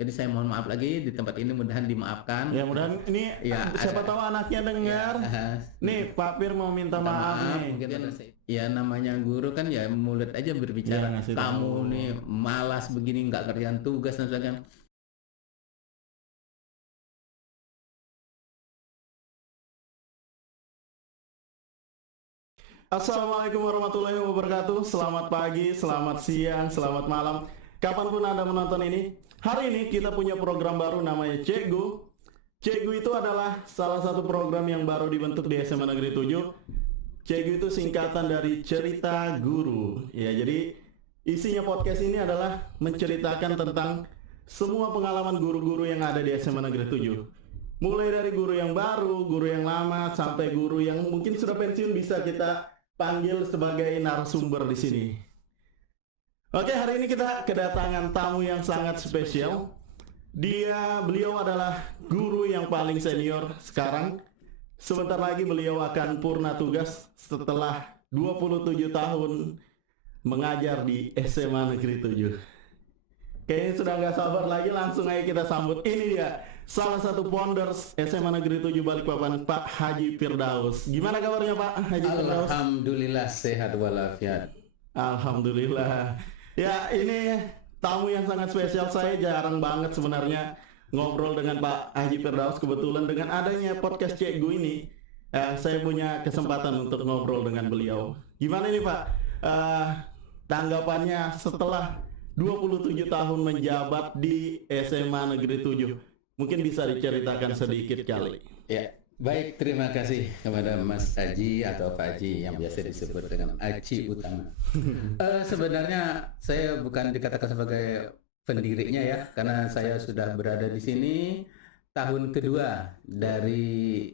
Jadi saya mohon maaf lagi di tempat ini, mudahan dimaafkan. Ya mudahan ini Ya, siapa tahu anaknya dengar. Ya, Nih Pak Pir mau minta maaf nih. mungkin ya namanya guru kan ya mulut aja berbicara. Ya, ngasih Kamu tahu. nih malas begini, nggak kerjaan tugas dan sebagainya. Assalamualaikum warahmatullahi wabarakatuh. Selamat pagi, selamat siang, selamat malam. Kapanpun Anda menonton ini. Hari ini kita punya program baru namanya Cikgu. Cikgu itu adalah salah satu program yang baru dibentuk di SMA Negeri 7. Cikgu itu singkatan dari cerita guru. Ya, jadi isinya podcast ini adalah menceritakan tentang semua pengalaman guru-guru yang ada di SMA Negeri 7. Mulai dari guru yang baru, guru yang lama, sampai guru yang mungkin sudah pensiun bisa kita panggil sebagai narasumber di sini. Oke, hari ini kita kedatangan tamu yang sangat spesial. Beliau adalah guru yang paling senior sekarang. Sebentar lagi beliau akan purna tugas setelah 27 tahun mengajar di SMA Negeri 7. Kayaknya sudah nggak sabar lagi, langsung aja kita sambut. Ini dia, salah satu founders SMA Negeri 7 Balikpapan, Pak Haji Firdaus. Gimana kabarnya Pak Haji Firdaus? Alhamdulillah sehat walafiat. Alhamdulillah. Ya, ini tamu yang sangat spesial. Saya jarang banget sebenarnya ngobrol dengan Pak Haji Firdaus. Kebetulan dengan adanya podcast Cikgu ini, saya punya kesempatan untuk ngobrol dengan beliau. Gimana nih Pak? Tanggapannya setelah 27 tahun menjabat di SMA Negeri 7. Mungkin bisa diceritakan sedikit kali. Ya, baik, terima kasih kepada Mas Haji atau Pak Haji yang biasa disebut dengan Haji Utama. Sebenarnya saya bukan dikatakan sebagai pendirinya ya, karena saya sudah berada di sini tahun kedua dari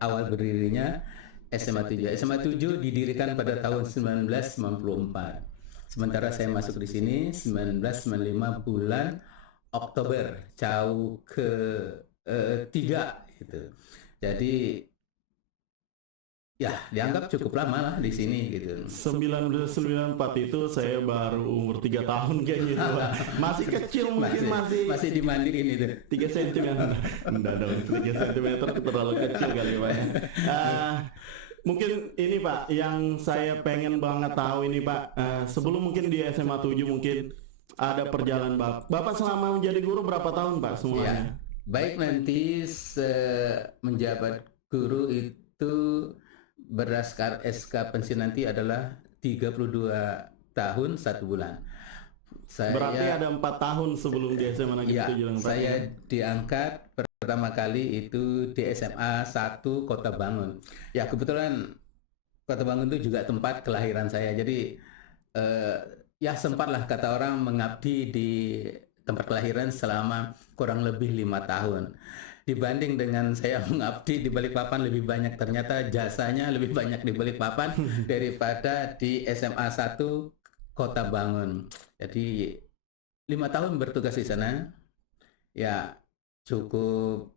awal berdirinya SMA 7. SMA 7 didirikan pada tahun 1994. Sementara saya masuk di sini 1995 bulan Oktober, jauh ke 3 gitu. Jadi ya dianggap cukup lama lah di sini gitu. 1994 itu saya baru umur 3 tahun kayak gitu. Masih kecil mungkin, masih dimandiin itu. 3 cm. Enggak dong, 3 cm terlalu kecil kali Pak. Mungkin ini Pak, yang saya pengen banget tahu ini Pak, sebelum mungkin di SMA 7 mungkin ada perjalanan Bapak selama menjadi guru berapa tahun Pak semuanya? Ya, baik, nanti menjabat guru itu berdasarkan SK pensiun nanti adalah 32 tahun 1 bulan. Berarti ada 4 tahun sebelum di SMA Negeri 7. Saya diangkat pertama kali itu di SMA 1 Kota Bangun. Ya, kebetulan Kota Bangun itu juga tempat kelahiran saya. Jadi ya sempatlah kata orang mengabdi di tempat kelahiran selama kurang lebih 5 tahun. Dibanding dengan saya mengabdi di Balikpapan, lebih banyak ternyata jasanya lebih banyak di Balikpapan daripada di SMA 1 Kota Bangun. Jadi 5 tahun bertugas di sana. Ya, cukup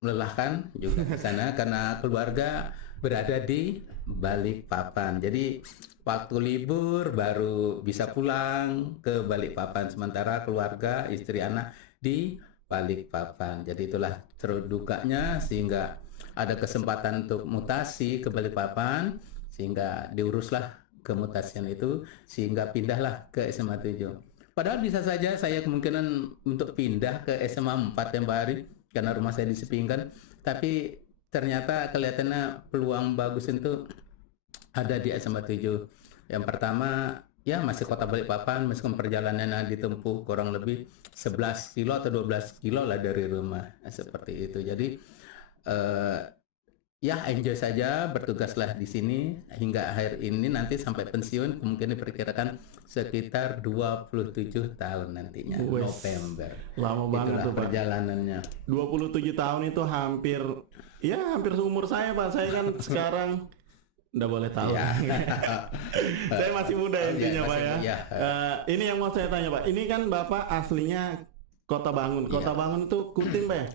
melelahkan juga di sana karena keluarga berada di Balikpapan. Jadi waktu libur baru bisa pulang ke Balikpapan, sementara keluarga, istri, anak di Balikpapan. Jadi itulah terdukanya sehingga ada kesempatan untuk mutasi ke Balikpapan, sehingga diuruslah kemutasian itu sehingga pindahlah ke SMA 7. Padahal bisa saja saya kemungkinan untuk pindah ke SMA 4 yang baru karena rumah saya disepingkan, tapi ternyata kelihatannya peluang bagus itu ada di SMA 7. Yang pertama, ya masih kota Balikpapan, meskipun perjalanannya ditempuh kurang lebih 11 kilo atau 12 kilo lah dari rumah, seperti itu. Jadi ya enjoy saja, bertugaslah di sini hingga akhir ini, nanti sampai pensiun kemungkinan diperkirakan sekitar 27 tahun nantinya. November. Lama banget tuh Pak perjalanannya. 27 tahun itu hampir seumur saya Pak. Saya kan sekarang nggak boleh tahu. Ya. Saya masih muda intinya Pak ya. Ya. Ini yang mau saya tanya Pak. Ini kan Bapak aslinya Kota Bangun. Kota Bangun itu Kutim Pak ya?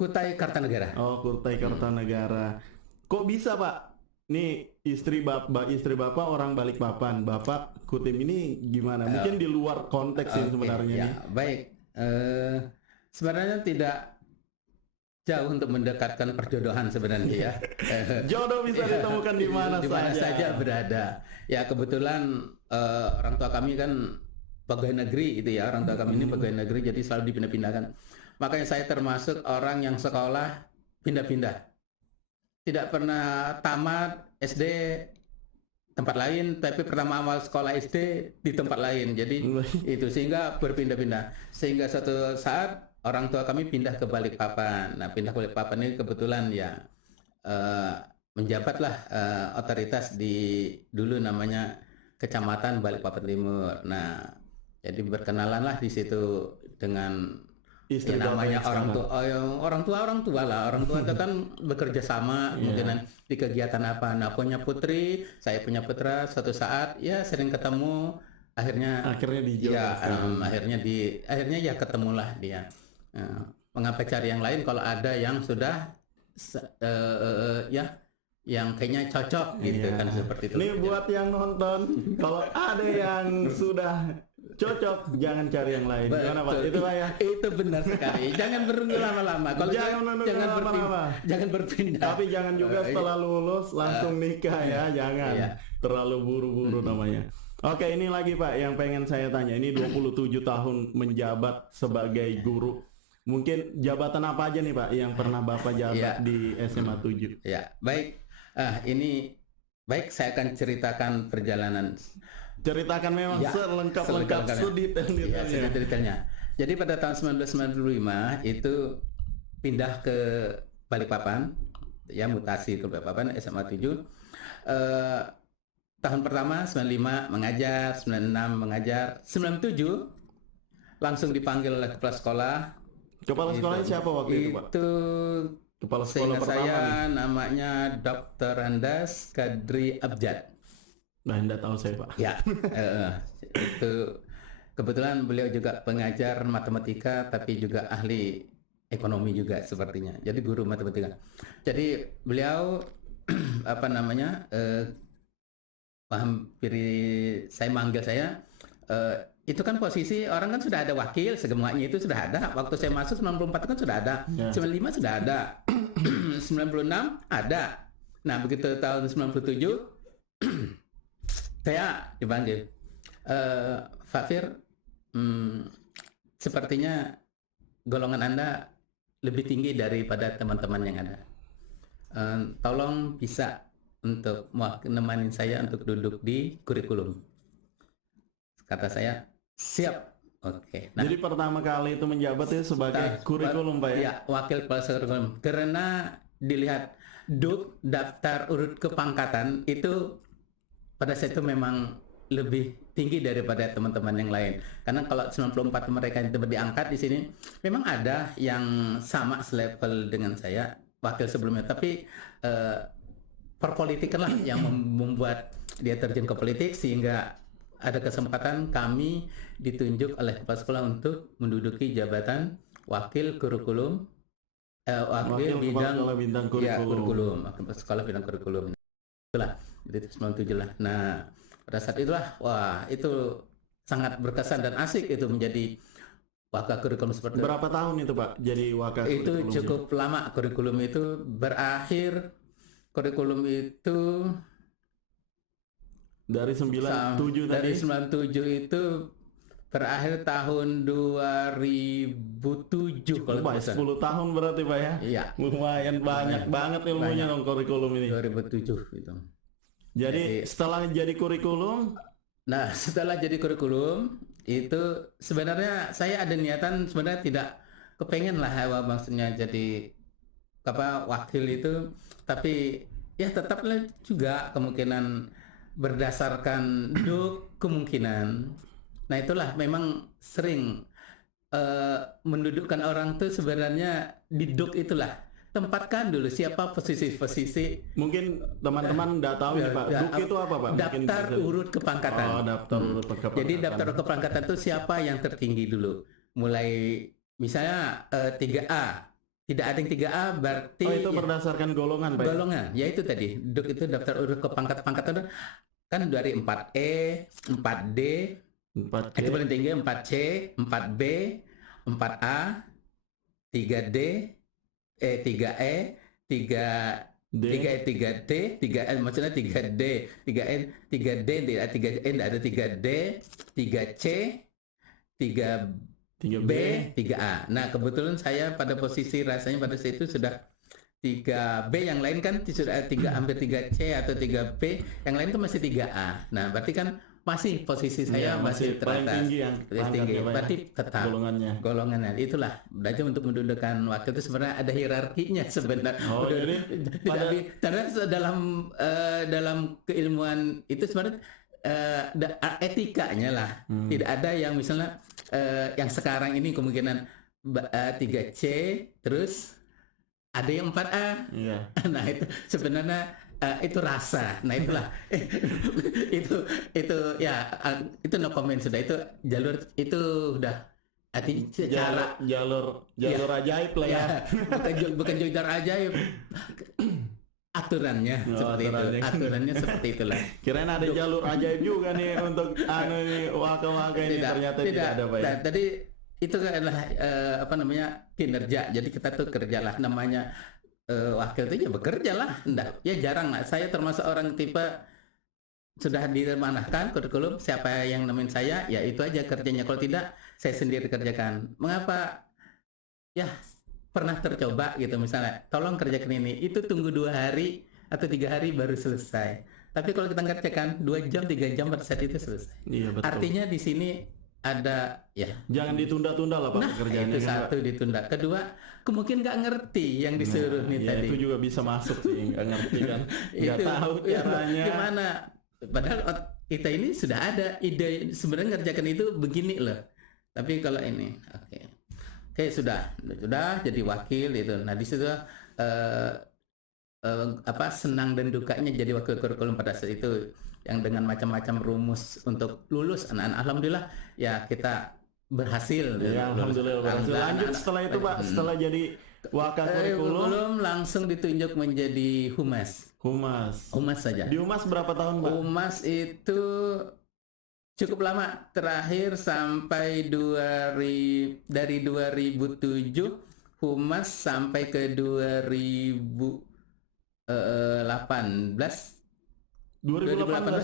Kutai Kartanegara. Oh, Kutai Kartanegara. Kok bisa Pak nih istri bapak orang Balikpapan, bapak Kutim ini gimana? Mungkin di luar konteks ini Oke, sebenarnya ya, nih. baik. Sebenarnya tidak jauh untuk mendekatkan perjodohan sebenarnya ya. Jodoh bisa ditemukan di mana Di mana saja. saja berada. Ya kebetulan orang tua kami kan pegawai negeri gitu ya. Orang tua kami ini pegawai negeri, jadi selalu dipindah-pindahkan. Makanya saya termasuk orang yang sekolah pindah-pindah. Tidak pernah tamat SD tempat lain, tapi pertama awal sekolah SD di tempat lain. Jadi itu sehingga berpindah-pindah. Sehingga suatu saat orang tua kami pindah ke Balikpapan. Nah, pindah ke Balikpapan ini kebetulan ya menjabatlah otoritas di dulu namanya Kecamatan Balikpapan Timur. Nah, jadi berkenalanlah di situ dengan Istri ya bapak namanya yang sekarang. orang tua lah. Orang tua itu kan bekerja sama kemungkinan di kegiatan apa. Nah, punya putri, saya punya putra. Suatu saat ya sering ketemu, akhirnya Akhirnya dijodoh ya sekarang. akhirnya ya ketemulah dia. Mengapa cari yang lain kalau ada yang sudah ya yang kayaknya cocok gitu Iya. kan seperti itu. Ini buat yang nonton, kalau ada yang sudah cocok, jangan cari yang lain. Gimana Pak? Betul. Itulah ya. Itu benar sekali. Jangan menunggu lama-lama. Kalau Jangan menunggu lama-lama. jangan berpindah. Tapi jangan juga setelah lulus langsung nikah ya, jangan. Iya. Terlalu buru-buru namanya. Oke, ini lagi Pak yang pengen saya tanya. Ini 27 tahun menjabat sebagai guru. Mungkin jabatan apa aja nih Pak yang pernah Bapak jabat Iya. di SMA 7? Ya, baik. Ini baik saya akan ceritakan perjalanan Ceritakan memang Ya, selengkap-lengkap, selengkap-lengkapnya. sedetail-detailnya. Detailnya. Jadi pada tahun 1995 itu pindah ke Balikpapan, ya mutasi ke Balikpapan SMA 7. Tahun pertama 95 mengajar, 96 mengajar, 97 langsung dipanggil oleh kepala sekolah. Kepala sekolahnya siapa waktu itu Pak? Itu Kepala sekolah seingat pertama saya nih. namanya Dr. Andas Kadri Abjad. Nah, enggak tahu saya Pak. Ya, itu kebetulan beliau juga pengajar matematika tapi juga ahli ekonomi juga sepertinya. Jadi guru matematika. Jadi beliau apa namanya hampir saya manggil saya itu kan posisi orang kan sudah ada wakil semuanya itu sudah ada. Waktu saya masuk 94 kan sudah ada, Ya. 95 sudah ada, 96 ada. Nah begitu tahun 97 saya dipanggil, Pak Fir, sepertinya golongan Anda lebih tinggi daripada teman-teman yang ada. Tolong bisa untuk menemani saya untuk duduk di kurikulum. Kata saya, siap. Oke. Nah, Jadi pertama kali itu menjabat itu sebagai kurikulum Pak ya? ya, wakil kepala kurikulum. Karena dilihat daftar urut kepangkatan itu pada saat itu memang lebih tinggi daripada teman-teman yang lain. Karena kalau 94 mereka itu diangkat di sini, memang ada yang sama selevel dengan saya, wakil sebelumnya. Tapi perpolitikan lah yang membuat dia terjun ke politik sehingga ada kesempatan kami ditunjuk oleh kepala sekolah untuk menduduki jabatan wakil kurikulum, wakil Kepala bidang sekolah bidang ya, kurikulum. kurikulum, wakil sekolah bidang kurikulum. Itulah, jadi 97 lah. Nah, pada saat itulah, wah itu sangat berkesan dan asik itu menjadi wakil kurikulum seperti itu. Berapa tahun itu Pak jadi wakil Itu kurikulumnya? cukup lama kurikulum itu berakhir. Kurikulum itu Dari 97 dari tadi? 97 itu berakhir tahun 2007 kalau Wah, tidak salah. 10 tahun berarti Pak ya? Iya, Lumayan banyak banget ilmunya dong kurikulum ini. 2007 gitu. Jadi setelah jadi kurikulum, Nah, setelah jadi kurikulum itu sebenarnya saya ada niatan sebenarnya tidak kepengen lah maksudnya jadi apa wakil itu, tapi ya tetaplah juga kemungkinan berdasarkan kemungkinan. Nah, itulah memang sering mendudukkan orang tuh sebenarnya di itulah. Tempatkan dulu siapa posisi-posisi mungkin teman-teman nggak tahu nih Pak. Duk itu apa Pak? Mungkin daftar bisa- urut kepangkatan. Oh, daftar urut kepangkatan. Jadi daftar urut kepangkatan itu siapa yang tertinggi dulu. Mulai misalnya 3A. tidak ada yang 3A berarti Oh, itu berdasarkan golongan, Pak. golongan. Ya itu tadi, DUK itu daftar urut ke pangkat-pangkat itu kan dari 4E, 4D, 4C. itu paling tinggi 4C, 4B, 4A, 3D, 3E, 3 D. 3E, 3D, 3E maksudnya 3D, 3E, 3D, 3E enggak ada 3D, 3C, 3B, 3B. 3A. Nah, kebetulan saya pada posisi rasanya pada saat itu sudah 3B, yang lain kan sudah 3 hampir 3C atau 3B, yang lain kan masih 3A. Nah, berarti kan masih posisi saya Iya, masih paling teratas. tinggi yang Paling tinggi. pangkatnya, Pak, ya. Berarti tetap golongannya. Itulah. Berarti untuk mendudukkan wakil itu sebenarnya ada hierarkinya sebenarnya. Oh, jadi Karena dalam keilmuan itu sebenarnya etikanya lah. Tidak ada yang misalnya yang sekarang ini kemungkinan 3C terus ada yang 4A. Iya. Nah, itu sebenarnya itu rasa. Nah, itulah itu ya itu no comment sudah, itu jalur itu udah cara jalur Ya. ajaib lah ya. bukan jalur ajaib, aturannya seperti aturannya. itu, aturannya seperti itulah. Kirain ada jalur ajaib juga nih untuk nih waka-waka ini, ternyata tidak ada, Pak. Nah, tadi itu adalah apa namanya, kinerja. Jadi kita tuh kerjalah, namanya wakil itu ya bekerja lah, enggak ya jarang lah. Saya termasuk orang tipe sudah dimanahkan kurikulum, siapa yang nemenin saya ya itu aja kerjanya, kalau tidak saya sendiri kerjakan. Mengapa? Ya pernah tercoba gitu, misalnya tolong kerjakan ini, itu tunggu 2 hari atau 3 hari baru selesai. Tapi kalau kita kerjakan 2 jam 3 jam pada saat itu selesai. Iya, betul. Artinya di sini ada ya. Jangan ditunda-tunda lah, Pak, Nah, pekerjaannya. itu kan, Pak? satu ditunda. Kedua, kemungkinan nggak ngerti yang disuruh nih Ya, tadi. itu juga bisa masuk sih, nggak ngerti kan, nggak Itu, tahu ya, caranya. gimana. Padahal kita ini sudah ada ide sebenarnya ngerjakan itu begini loh. Tapi kalau ini, oke sudah jadi wakil itu. Nah di situ apa senang dan dukanya jadi wakil kurikulum pada saat itu, yang dengan macam-macam rumus untuk lulus anak-anak. Alhamdulillah ya kita berhasil. Ya, alhamdulillah. Lanjut setelah itu, Pak, setelah jadi wakil kurikulum langsung ditunjuk menjadi humas. Humas saja. Di humas berapa tahun, Pak? Humas itu cukup lama, terakhir sampai dari 2007 humas sampai ke 2018 2018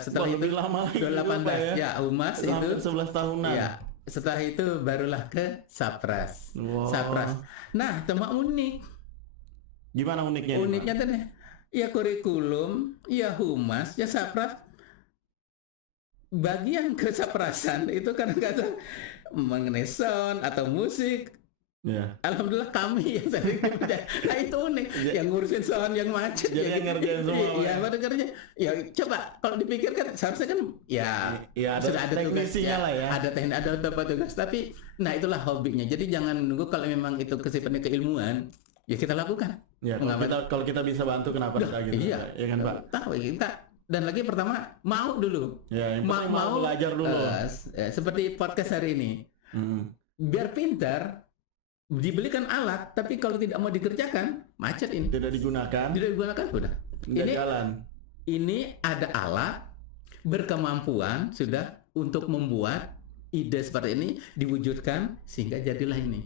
setelah itu lama lagi 2018 ya humas itu 11 tahunan. ya, setelah itu barulah ke Sapras. Wow. Sapras. Nah, tema unik. Gimana uniknya? Uniknya tadi ya kurikulum, ya humas, ya Sapras. Bagian kesaprasan itu kadang-kadang mengenai sound atau musik. Ya. Alhamdulillah kami yang tadi nah itu unik, yang ngurusin sound, yang macet, Jadi yang ngerjain semua. Iya, pada kerja. Ya coba kalau dipikirkan seharusnya kan ya ada sudah ada teknisinya tugas, lah ya. Ada teknik, ada tugas. Tapi nah itulah hobinya. Jadi jangan nunggu kalau memang itu kesifatnya keilmuan, ya kita lakukan. Ya, kalau kita bisa bantu kenapa tidak gitu? Iya, ya kan, Pak? Tahu kita. Dan lagi pertama mau dulu. Ya, yang mau belajar dulu. Seperti podcast hari ini. Biar pintar, dibelikan alat, tapi kalau tidak mau dikerjakan, macet ini. Tidak digunakan, udah. Ini jalan. Ini ada alat berkemampuan sudah untuk membuat ide seperti ini diwujudkan sehingga jadilah ini.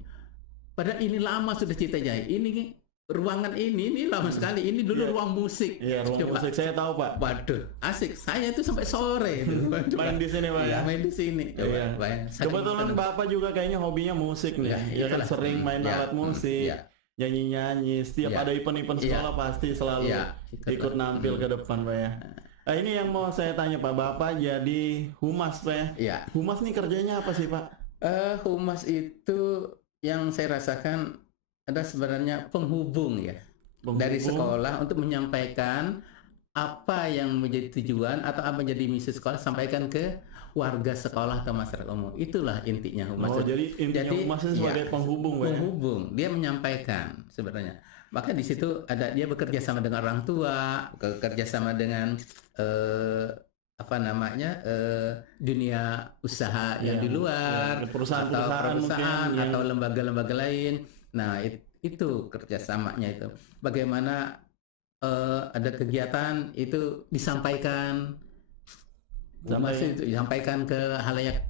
Padahal ini lama sudah cita-cita. Ini ruangan ini lama sekali. Ini dulu ruang musik. Iya, ruang musik. Saya tahu, Pak. Waduh, asik. Saya itu sampai sore. Main di sini, Pak. Ya, main di sini. Iya. Kebetulan Bapak juga kayaknya hobinya musik nih. Ya kan sering main alat musik, nyanyi-nyanyi. Setiap ada event-event sekolah pasti selalu ikut nampil ke depan, Pak ya. Nah, ini yang mau saya tanya, Pak. Bapak jadi humas, Pak ya. Iya. Humas nih kerjanya apa sih, Pak? Humas itu yang saya rasakan ada sebenarnya penghubung ya. Dari sekolah untuk menyampaikan apa yang menjadi tujuan atau apa menjadi misi sekolah, sampaikan ke warga sekolah, ke masyarakat umum. Itulah intinya humas. Oh, jadi intinya humas itu sebagai penghubung, Pak. Penghubung, dia menyampaikan sebenarnya. Maka di situ ada dia bekerja sama dengan orang tua, bekerja sama dengan dunia usaha yang di luar, perusahaan atau lembaga-lembaga lain. Nah, itu kerjasamanya itu. Bagaimana ada kegiatan itu disampaikan, itu disampaikan ke halayak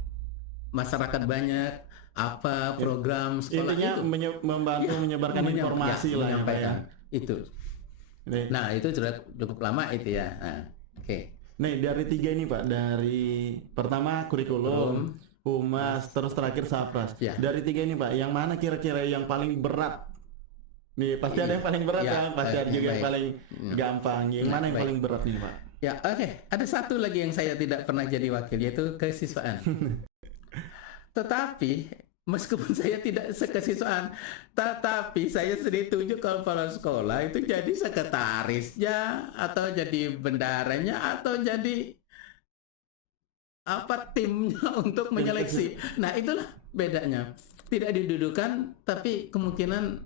masyarakat banyak, apa program sekolah Intinya itu. membantu menyebarkan informasi lah ya, Pak, ya. menyampaikan itu. Nih. Nah, itu sudah cukup lama itu ya. Nah, oke. Nih dari 3 ini Pak, dari pertama kurikulum, humas, terus terakhir sapras. Ya. Dari 3 ini Pak, yang mana kira-kira yang paling berat? Nih pasti ada yang paling berat Ya, kan, pasti ada juga yang baik. paling gampang. Yang mana yang baik. paling berat nih Pak? Ya, oke. Ada satu lagi yang saya tidak pernah jadi wakil, yaitu kesiswaan. Tetapi meskipun saya tidak sekesiswaan, tetapi saya sering tunjuk ke kepala sekolah itu jadi sekretarisnya atau jadi bendaranya atau jadi apa timnya untuk menyeleksi. Nah, itulah bedanya. Tidak didudukan, tapi kemungkinan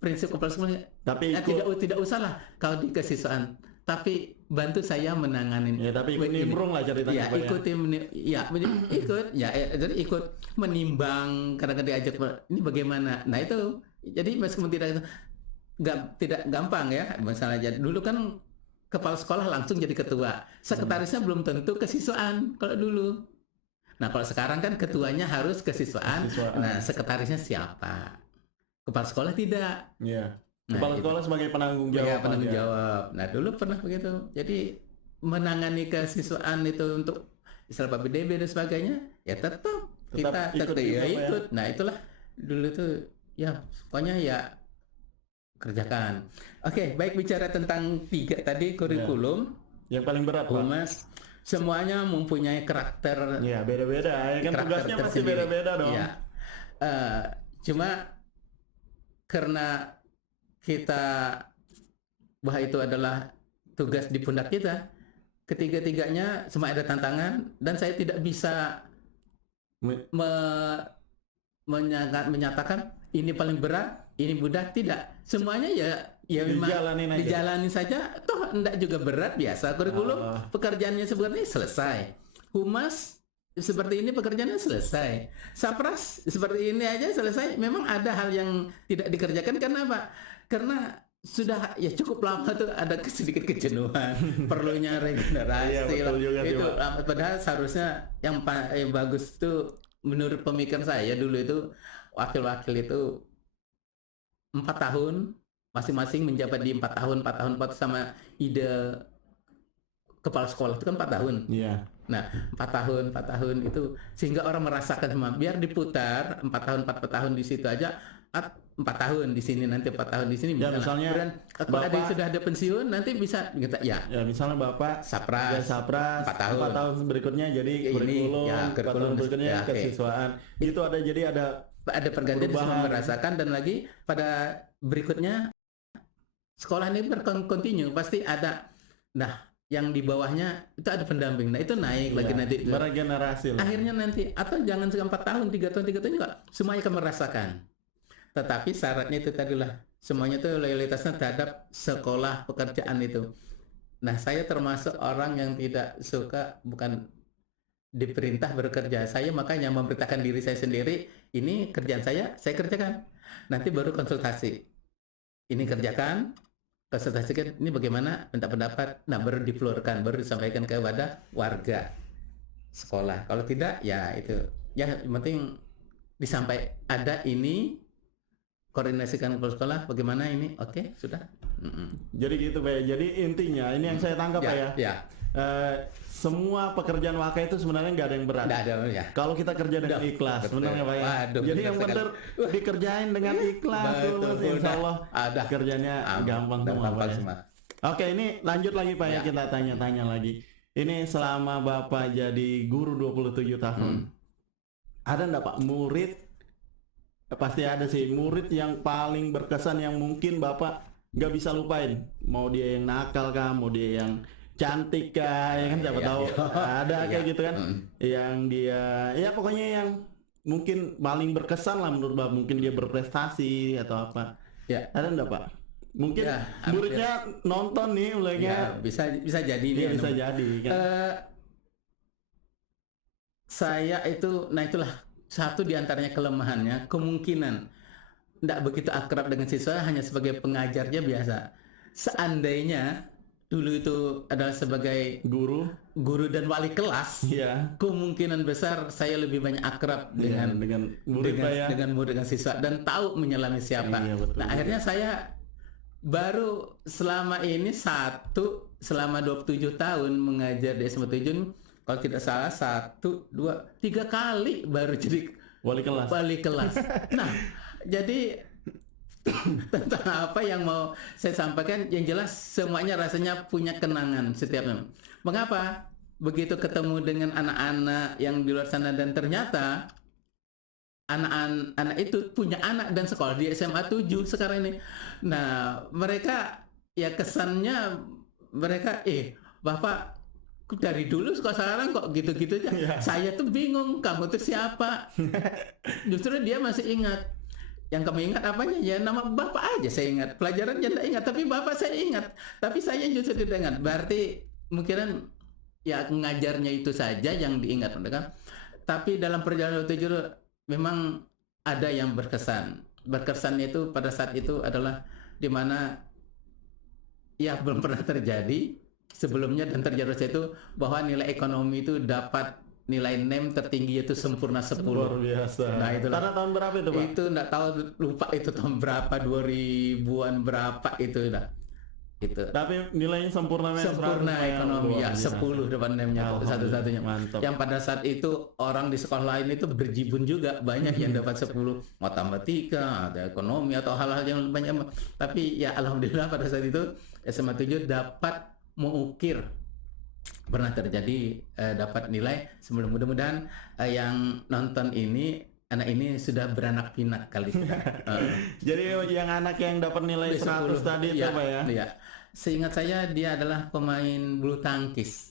prinsip kepala sekolah Tapi tidak usahlah kau di kesiswaan, tapi bantu saya menangani. Ya, tapi ikut nimbrung lah ceritanya Ya, Pak, jadi ikut menimbang, kadang-kadang diajak ini bagaimana. Nah, itu jadi meskipun tidak gampang ya. Misalnya dulu kan kepala sekolah langsung jadi ketua, sekretarisnya belum tentu kesiswaan kalau dulu. Nah, kalau sekarang kan ketuanya harus kesiswaan. Nah, sekretarisnya siapa? Kepala sekolah tidak. Iya. Nah, Kepala sekolah sebagai penanggung jawab. Ya, penanggung jawab. Nah, dulu pernah begitu. Jadi menangani kesiswaan itu untuk istilah PBDB dan sebagainya, ya tetap kita ikut ya juga, ikut. Nah, itulah dulu tuh ya pokoknya ya kerjakan. Oke, baik, bicara tentang 3 tadi, kurikulum, Yang paling berat Pak. humas, semuanya mempunyai karakter. Ya beda-beda. Ya kan Karakter tugasnya pasti tersendiri. beda-beda dong. Ya. Cuma karena kita bahwa itu adalah tugas di pundak kita, ketiga-tiganya semua ada tantangan dan saya tidak bisa menyatakan ini paling berat, ini mudah, tidak. Semuanya ya memang dijalani saja. Toh enggak juga berat, biasa. Kurikulum pekerjaannya sebenarnya selesai. Humas seperti ini pekerjaannya selesai. Sapras seperti ini aja selesai. Memang ada hal yang tidak dikerjakan karena apa? Karena sudah ya cukup lama tuh ada sedikit kejenuhan, perlunya regenerasi itu. Padahal seharusnya yang bagus tuh menurut pemikiran saya dulu itu wakil-wakil itu 4 tahun masing-masing menjabat di 4 tahun sama ide kepala sekolah itu kan 4 tahun. Iya. Nah, 4 tahun itu sehingga orang merasakan semua. Biar diputar 4 tahun di situ aja, 4 tahun di sini, nanti 4 tahun di sini. Misalnya kalau ada yang sudah ada pensiun nanti bisa kita ya misalnya Bapak sapras 4 tahun berikutnya jadi kurikulum, 4 tahun berikutnya kesiswaan. Itu ada, jadi ada pergantian semua merasakan, dan lagi pada berikutnya sekolah ini berkontinu pasti ada. Nah, yang di bawahnya itu ada pendamping. Nah, itu naik lagi nanti beregenerasi. Akhirnya nanti, atau jangan 4 tahun, 3 tahun juga semuanya akan merasakan. Tetapi syaratnya itu tadilah semuanya itu loyalitasnya terhadap sekolah pekerjaan itu. Nah, saya termasuk orang yang tidak suka, bukan diperintah bekerja. Saya makanya memberitakan diri saya sendiri, ini kerjaan saya kerjakan. Nanti baru konsultasi. Ini kerjakan, konsultasikan, ini bagaimana, minta pendapat, nah baru diflurkan, baru disampaikan kepada warga sekolah. Kalau tidak, ya itu, ya yang penting disampaikan ada ini, koordinasikan ke sekolah, bagaimana ini, oke, sudah. Jadi gitu Pak. Jadi intinya ini yang saya tangkap Pak ya. Semua pekerjaan wakil itu sebenarnya nggak ada yang berat. Nggak ada, ya. Kalau kita kerja dengan ikhlas, sebenarnya Pak ya. Jadi yang benar dikerjain dengan ikhlas, insya Allah kerjanya gampang semua. Oke, ini lanjut lagi Pak ya, kita tanya-tanya lagi. Ini selama Bapak jadi guru 27 tahun, ada enggak Pak murid? Pasti ada sih murid yang paling berkesan yang mungkin Bapak nggak bisa lupain. Mau dia yang nakal kah, mau dia yang cantik kah, ya kan siapa tahu ada kayak gitu kan. Yang dia ya pokoknya yang mungkin paling berkesan lah menurut Bapak, mungkin dia berprestasi atau apa. Ya. Ada enggak Pak? Mungkin muridnya nonton nih mulainya. Ya, bisa jadi dia bisa jadi kan. Saya itu, nah itulah satu diantaranya kelemahannya, kemungkinan tidak begitu akrab dengan siswa, hanya sebagai pengajarnya biasa. Seandainya dulu itu adalah sebagai guru dan wali kelas, Iya. kemungkinan besar saya lebih banyak akrab Iya, dengan dengan murid Pak ya. dengan murid dan siswa dan tahu menyelami siapa. Iya, betul. Nah, akhirnya saya baru selama ini selama 27 tahun mengajar di SMA 7, kalau tidak salah 1, 2, 3 kali baru jadi wali kelas. Nah, jadi tentang apa yang mau saya sampaikan, yang jelas semuanya rasanya punya kenangan setiapnya. Mengapa? Begitu ketemu dengan anak-anak yang di luar sana dan ternyata anak-anak itu punya anak dan sekolah di SMA 7 sekarang ini. Nah, mereka ya kesannya mereka Bapak dari dulu sekarang kok gitu-gitu aja. Ya. Saya tuh bingung, kamu tuh siapa? Justru dia masih ingat. Yang kamu ingat apanya? Ya nama Bapak aja saya ingat. Pelajarannya tidak ingat, tapi Bapak saya ingat. Tapi saya justru tidak ingat. Berarti mungkin ya ngajarnya itu saja yang diingat mereka. Tapi dalam perjalanan itu memang ada yang berkesan. Berkesannya itu pada saat itu adalah di mana ya belum pernah terjadi sebelumnya, dan terjadi itu bahwa nilai ekonomi itu dapat nilai NEM tertinggi yaitu sempurna 10. Luar biasa. Nah, itulah. Karena tahun berapa itu Pak? Itu enggak tahu, lupa itu tahun berapa, 2000-an berapa itu dah. Gitu. Tapi nilainya sempurna ekonomi ya 10 depan NEM-nya satu-satunya. Mantap. Yang pada saat itu orang di sekolah lain itu berjibun juga, banyak yang dapat 10, matematika, ada ekonomi atau hal-hal yang banyak. Tapi ya alhamdulillah pada saat itu SMA 7 dapat mengukir, pernah terjadi dapat nilai. Sebelum mudah-mudahan yang nonton ini anak ini sudah beranak pinak kali. Jadi yang anak yang dapat nilai 100 tadi itu Pak ya? Iya. Seingat saya dia adalah pemain bulu tangkis.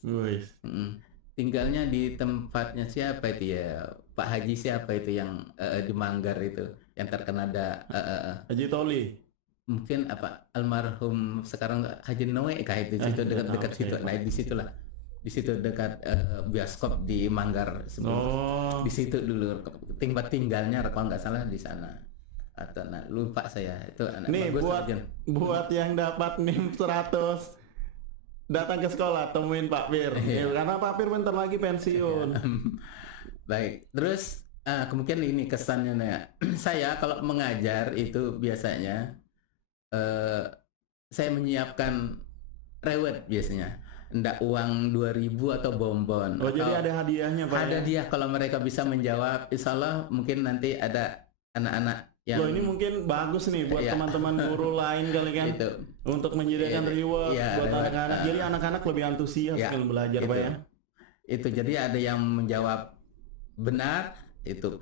Tinggalnya di tempatnya siapa itu ya? Pak Haji siapa itu yang di Manggar itu yang terkena Haji Toli. Mungkin apa almarhum sekarang Haji Noe kah itu situ dekat situ. Nah, di situ dekat bioskop di Manggar sebelum. Di situ dulu tempat tinggalnya kalau nggak salah di sana. Atau lupa saya itu anak nih bagus. buat yang dapat NIM 100 datang ke sekolah temuin Pak Pir. Karena Pak Pir bentar lagi pensiun. Baik, terus kemungkinan ini kesannya saya kalau mengajar itu biasanya saya menyiapkan reward biasanya. Ndak uang 2.000 atau bonbon. Jadi ada hadiahnya Pak. Ada dia kalau mereka bisa menjawab. Insya Allah mungkin nanti ada anak-anak yang ini mungkin bagus nih buat teman-teman guru lain kali kan. Itu. Untuk menyediakan reward buat anak-anak. Jadi anak-anak lebih antusias skill belajar Pak ya. Itu jadi ada yang menjawab benar itu.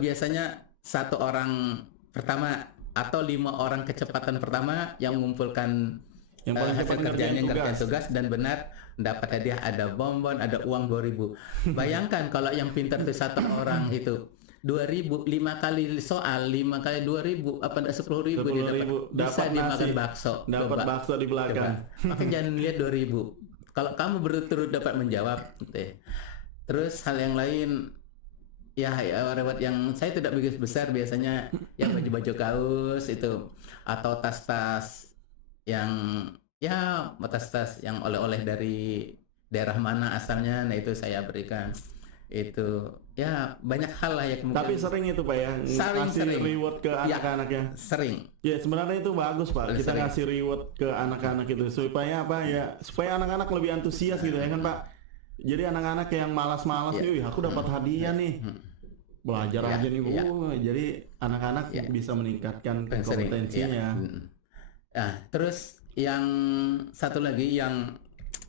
Biasanya 1 orang pertama atau 5 orang kecepatan pertama yang mengumpulkan yang paling hasil kerjanya ngerjain tugas dan benar dapat hadiah, ada bonbon, ada uang 2.000. Bayangkan kalau yang pintar itu 1 orang itu 2.000, 5 kali soal 5 kali 2.000 apa enggak 10.000 dia bisa dimakan bakso. Dapat bakso di belakang. Maka jangan lihat 2.000. Kalau kamu berturut-turut dapat menjawab terus hal yang lain ya reward yang saya tidak begitu besar biasanya yang baju-baju kaos itu atau tas-tas yang tas-tas yang oleh-oleh dari daerah mana asalnya, nah itu saya berikan. Itu ya banyak hal lah ya kemudian. Tapi sering itu Pak ya ngasih reward ke anak-anaknya. Sering. Ya sebenarnya itu bagus Pak. Kita ngasih reward ke anak-anak itu supaya apa ya? Supaya anak-anak lebih antusias gitu ya kan Pak. Jadi anak-anak yang malas-malas aku dapat hadiah nih. Belajar aja nih Bu. Jadi anak-anak bisa meningkatkan kompetensinya. Nah, terus yang satu lagi yang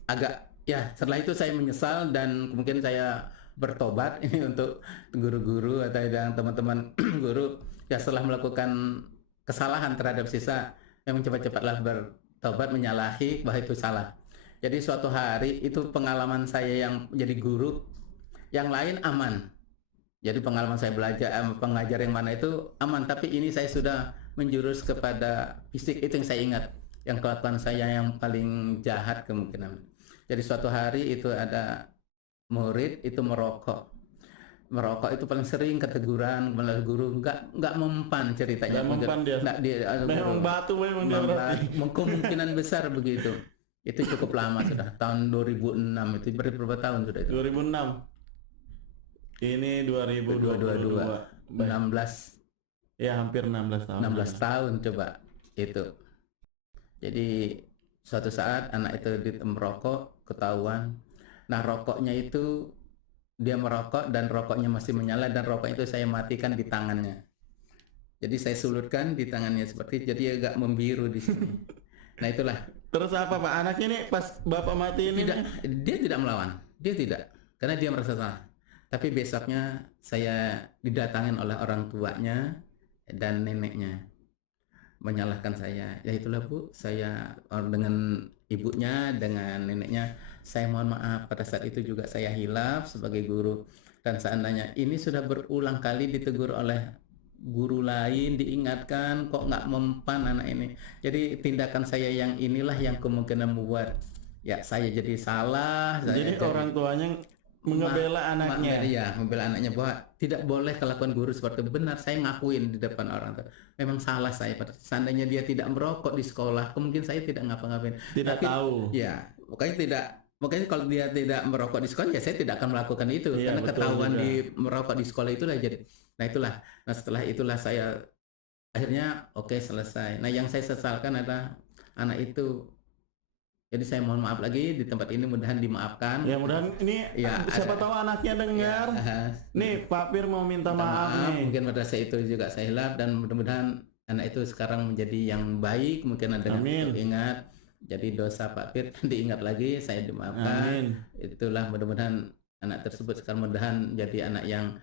agak setelah itu saya menyesal dan mungkin saya bertobat ini untuk guru-guru atau yang teman-teman guru setelah melakukan kesalahan terhadap siswa yang cepat-cepatlah bertobat menyalahi bahwa itu salah. Jadi suatu hari itu pengalaman saya yang menjadi guru, yang lain aman. Jadi pengalaman saya belajar pengajar yang mana itu aman, tapi ini saya sudah menjurus kepada fisik, itu yang saya ingat, yang kelakuan saya yang paling jahat kemungkinan. Jadi suatu hari itu ada murid itu merokok merokok itu paling sering keteguran kepala guru, nggak mempan ceritanya. Nggak mempan dia. Nggak, Memang batu memang dia berarti. kemungkinan besar begitu. Itu cukup lama sudah, tahun 2006 itu berapa tahun sudah itu? 2006. Ini 2022. 16. Ya hampir 16 tahun. 16 tahun coba itu. Jadi suatu saat anak itu merokok, ketahuan. Nah rokoknya itu dia merokok dan rokoknya masih menyala dan rokok itu saya matikan di tangannya. Jadi saya sulutkan di tangannya seperti itu, jadi agak membiru di sini. Nah itulah. Terus apa Pak? Anaknya ini pas Bapak mati ini? Dia tidak melawan. Dia tidak. Karena dia merasa salah. Tapi besoknya saya didatangin oleh orang tuanya dan neneknya menyalahkan saya. Ya itulah Bu, saya dengan ibunya, dengan neneknya, saya mohon maaf pada saat itu juga saya hilaf sebagai guru. Dan seandainya ini sudah berulang kali ditegur oleh guru lain, diingatkan kok nggak mempan anak ini. Jadi tindakan saya yang inilah yang kemungkinan membuat ya saya jadi salah. Jadi orang tuanya membela anaknya. Iya, membela anaknya bahwa tidak boleh kelakuan guru seperti itu. Benar, saya ngakuin di depan orang tua. Memang salah saya. Seandainya dia tidak merokok di sekolah, mungkin saya tidak ngapa-ngapain. Tidak tahu. Ya, makanya kalau dia tidak merokok di sekolah, ya saya tidak akan melakukan itu. Iya, karena ketahuan juga. di merokok di sekolah itulah jadi. Nah itulah. Nah setelah itulah saya akhirnya oke, selesai. Nah yang saya sesalkan adalah anak itu. Jadi saya mohon maaf lagi di tempat ini, mudahan dimaafkan. Ya mudahan ini ya, siapa tahu anaknya dengar. Ya, nih Pak Pir mau minta maaf nih. Mungkin pada saat itu juga saya hilaf dan mudah-mudahan anak itu sekarang menjadi yang baik, mungkin dengan itu ingat. Jadi dosa Pak Pir diingat lagi, saya dimaafkan. Itulah mudah-mudahan anak tersebut sekarang mudahan jadi anak yang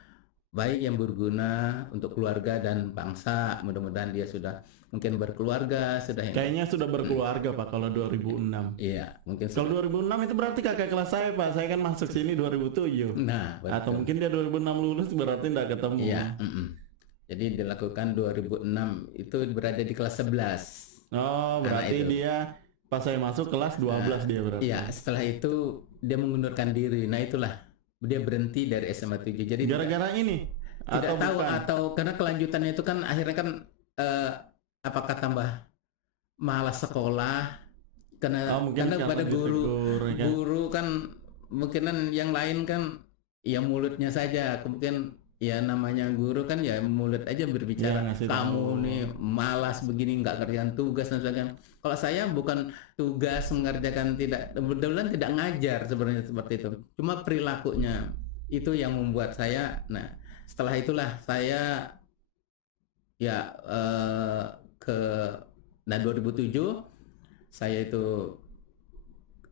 baik, yang berguna untuk keluarga dan bangsa. Mudah-mudahan dia sudah mungkin berkeluarga, kayaknya sudah berkeluarga Pak kalau 2006. Iya, mungkin kalau 2006 itu berarti kakak kelas saya Pak. Saya kan masuk sini 2007. Nah, betul. Atau mungkin dia 2006 lulus berarti tidak ketemu. Iya, jadi dilakukan 2006 itu berada di kelas 11. Oh, berarti dia pas saya masuk kelas 12 dia berarti. Iya, setelah itu dia mengundurkan diri. Nah, itulah dia berhenti dari SMA 7. Jadi gara-gara ini tidak tahu bukan? Atau karena kelanjutannya itu kan akhirnya kan apakah tambah malas sekolah karena kepada guru kan mungkinan yang lain kan ya mulutnya saja, kemudian ya namanya guru kan ya mulut aja berbicara, ya, kamu nih malas begini, nggak kerjaan tugas dan sebagainya. Kalau saya bukan tugas mengerjakan, betul-betul tidak ngajar sebenarnya seperti itu, cuma perilakunya itu yang membuat saya. Nah setelah itulah saya ya 2007 saya itu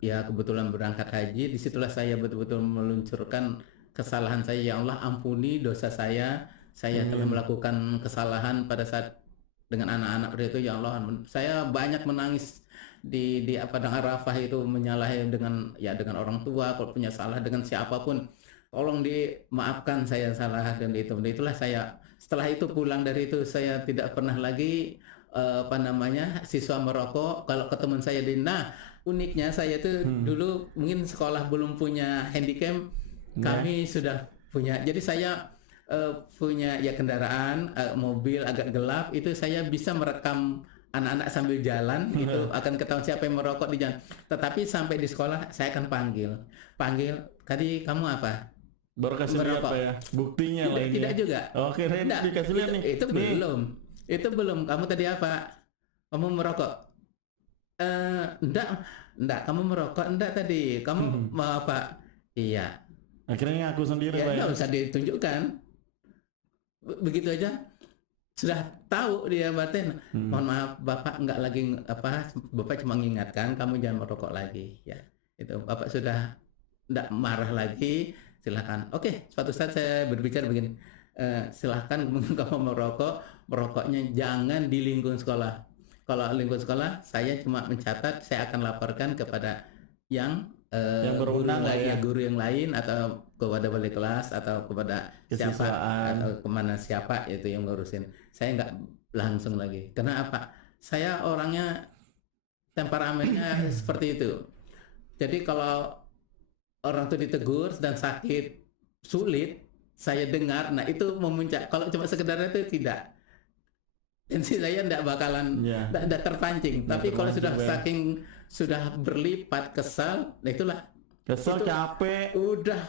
ya kebetulan berangkat haji. Disitulah saya betul-betul meluncurkan kesalahan saya. Ya Allah, ampuni dosa saya telah melakukan kesalahan pada saat dengan anak-anak itu. Ya Allah, saya banyak menangis di padang Arafah itu, menyalahi dengan orang tua. Kalau punya salah dengan siapapun, tolong dimaafkan, saya salah dan itu. Dan itulah saya setelah itu pulang dari itu saya tidak pernah lagi siswa merokok. Kalau ketemu saya uniknya saya itu dulu mungkin sekolah belum punya handycam, kami sudah punya. Jadi saya punya ya kendaraan, mobil agak gelap, itu saya bisa merekam anak-anak sambil jalan itu akan ketahuan siapa yang merokok di jalan. Tetapi sampai di sekolah saya akan panggil, tadi kamu apa? Baru kasih lihat apa ya? Buktinya lah ini. Tidak juga. Oke, dikasih lihat nih. Itu belum. Kamu tadi apa? Kamu merokok? Enggak. Kamu merokok? Enggak tadi. Kamu mau apa? Iya. Akhirnya aku sendiri Pak. Nggak usah ditunjukkan. Begitu aja. Sudah tahu dia batin. Mohon maaf Bapak, enggak lagi Bapak cuma mengingatkan kamu jangan merokok lagi. Ya. Itu Bapak sudah enggak marah lagi. Silakan. Oke, suatu saat saya berbicara begini. Silahkan kamu merokoknya jangan di lingkungan sekolah. Kalau lingkungan sekolah saya cuma mencatat, saya akan laporkan kepada yang berwenang guru yang lain atau kepada wali kelas atau kepada siapa atau kemana siapa itu yang ngurusin. Saya nggak langsung lagi. Karena apa? Saya orangnya temperamennya seperti itu. Jadi kalau orang itu ditegur dan sakit sulit, saya dengar, nah itu memuncak. Kalau cuma sekedar itu tidak, tensi saya tidak bakalan Ya. tidak terpancing. Nggak Tapi kalau sudah terpancing, Pak. saking sudah berlipat kesal, nah itulah Kesel, itu capek. udah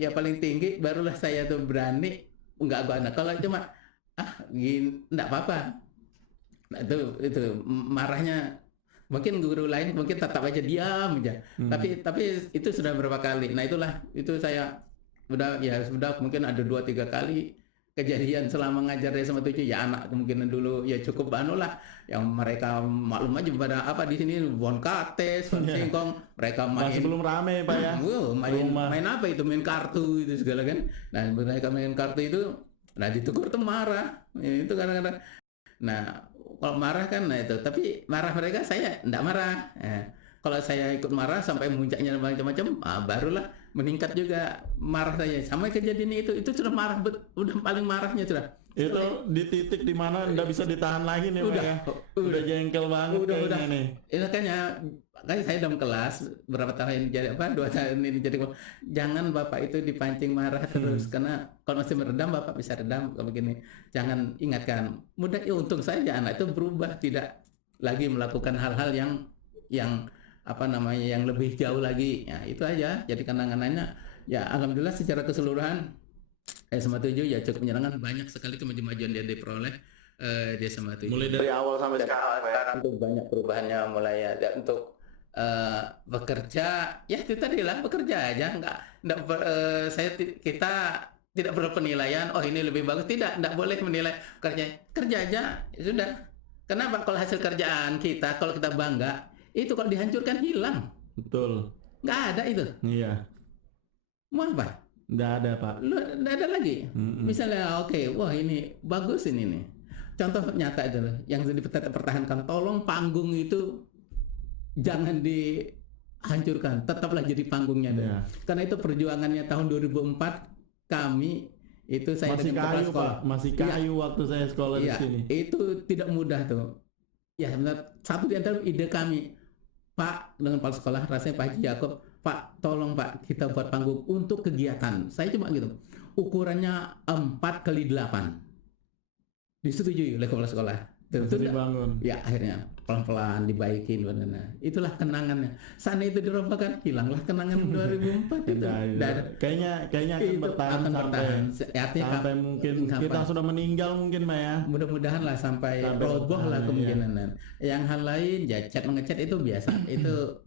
ya paling tinggi, barulah saya tuh berani nggak gua anak. Kalau cuma gini nggak apa-apa. Nah, itu marahnya mungkin guru lain mungkin tetap aja diam aja. Tapi itu sudah berapa kali. Nah itulah itu saya sudah mungkin ada 2-3 kali kejadian selama ngajar dari sama 7 ya anak kemungkinan dulu ya cukup lah yang mereka maklum aja pada apa di sini bon kates, bon Iya. singkong, mereka Masih belum rame Pak ya. main apa itu main kartu itu segala kan. Nah mereka main kartu itu nah ditegur tuh marah. Ya, itu kadang-kadang. Nah, kalau marah kan nah itu, tapi marah mereka saya enggak marah. Kalau saya ikut marah sampai muncaknya macam-macam, barulah meningkat juga marah saya. Sama kejadian itu sudah marah, udah paling marahnya sudah. Itu di titik dimana nggak bisa ditahan lagi nih Pak Udah, ya. Udah jengkel banget kayaknya nih. Ini kan saya dalam kelas berapa tahun jadi 2 tahun ini jadi jangan bapak itu dipancing marah terus karena kalau masih meredam bapak bisa redam kalau begini. Jangan ingatkan. Mudah ya untung saja anak itu berubah tidak lagi melakukan hal-hal yang apa namanya yang lebih jauh lagi. Ya itu aja. Jadi kenangannya ya alhamdulillah secara keseluruhan SMA 7 ya cukup menyenangkan, banyak sekali kemajuan yang diperoleh di SMA 7. Mulai dari awal sampai sekarang tuh banyak perubahannya mulai ya untuk bekerja ya itu tadi lah bekerja aja nggak kita tidak perlu penilaian ini lebih bagus tidak boleh menilai kerja aja ya sudah. Kenapa kalau hasil kerjaan kita kalau kita bangga itu kalau dihancurkan hilang. Betul. Nggak ada itu. Iya. Mau apa? Nggak ada Pak. Nggak ada lagi. Misalnya wah ini bagus ini nih. Contoh nyata itu loh, yang dipertahankan. Tolong panggung itu jangan dihancurkan, tetaplah jadi panggungnya. Yeah. Karena itu perjuangannya tahun 2004 kami itu saya masih dengan kepala kayu sekolah. Pak, masih kayu waktu saya sekolah di sini. Itu tidak mudah tuh. Ya benar, satu di antara ide kami, Pak dengan kepala sekolah rasanya Pak Haji Yaakob, Pak tolong Pak kita buat panggung untuk kegiatan. Saya cuma gitu, ukurannya 4x8. Disetujui oleh kepala sekolah. Itu dibangun. Ya akhirnya pelan-pelan dibaikin benar. Itulah kenangannya. Sana itu dirobohkan, hilanglah kenangan 2004 itu. Kayaknya akan bertahan sampai mungkin kita sudah meninggal mungkin Pak ya. Mudah-mudahan lah sampai roboh lah kemungkinan. Yang hal lain ya mengecat itu biasa. Itu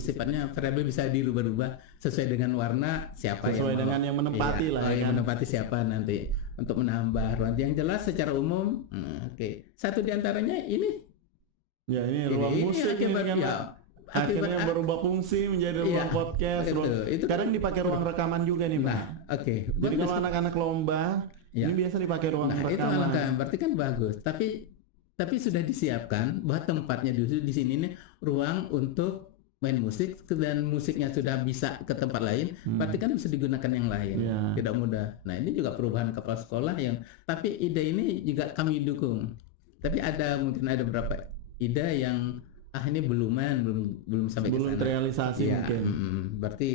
sifatnya variabel bisa dirubah-rubah sesuai dengan warna siapa sesuai yang dengan yang menempati lah ya. Yang menempati siapa nanti. Untuk menambah ruang yang jelas secara umum, satu diantaranya ini. Ya ini ruang musik ini kan akhirnya berubah fungsi menjadi ruang podcast. Itu kadang dipakai ruang rekaman juga nih Pak. Jadi kalau anak-anak lomba ini biasa dipakai ruang rekaman. Itu alangkah, berarti kan bagus. Tapi sudah disiapkan bahwa tempatnya di sini nih ruang untuk main musik dan musiknya sudah bisa ke tempat lain, berarti kan bisa digunakan yang lain. Tidak mudah. Nah ini juga perubahan kepala sekolah tapi ide ini juga kami dukung. Tapi mungkin ada beberapa ide yang ini belum sampai ke sana. Belum terrealisasi mungkin. Berarti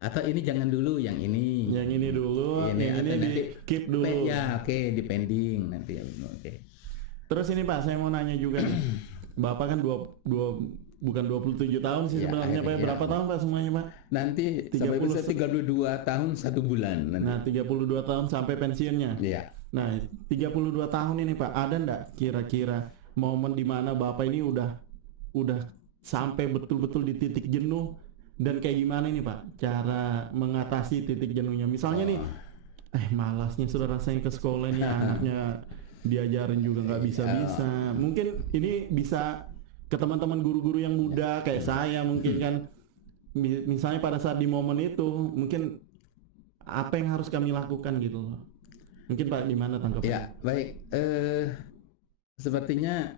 atau ini jangan dulu, yang ini. Yang ini dulu, yang ini di keep dulu. Ya depending nanti. Terus ini Pak, saya mau nanya juga nih. Bapak kan bukan 27 tahun sih sebenarnya Pak. Berapa tahun Pak semuanya Pak? Nanti 32 tahun 1 bulan. Nah 32 tahun sampai pensiunnya. Iya. Nah 32 tahun ini Pak, ada ndak kira-kira momen dimana Bapak ini udah sampai betul-betul di titik jenuh, dan kayak gimana ini Pak cara mengatasi titik jenuhnya? Misalnya nih, malasnya sudah rasain ke sekolah nih anaknya diajarin juga nggak bisa. Mungkin ini bisa ke teman-teman guru-guru yang muda kayak saya mungkin kan, misalnya pada saat di momen itu mungkin apa yang harus kami lakukan gitu loh. Mungkin Pak gimana tanggapannya? Ya baik, sepertinya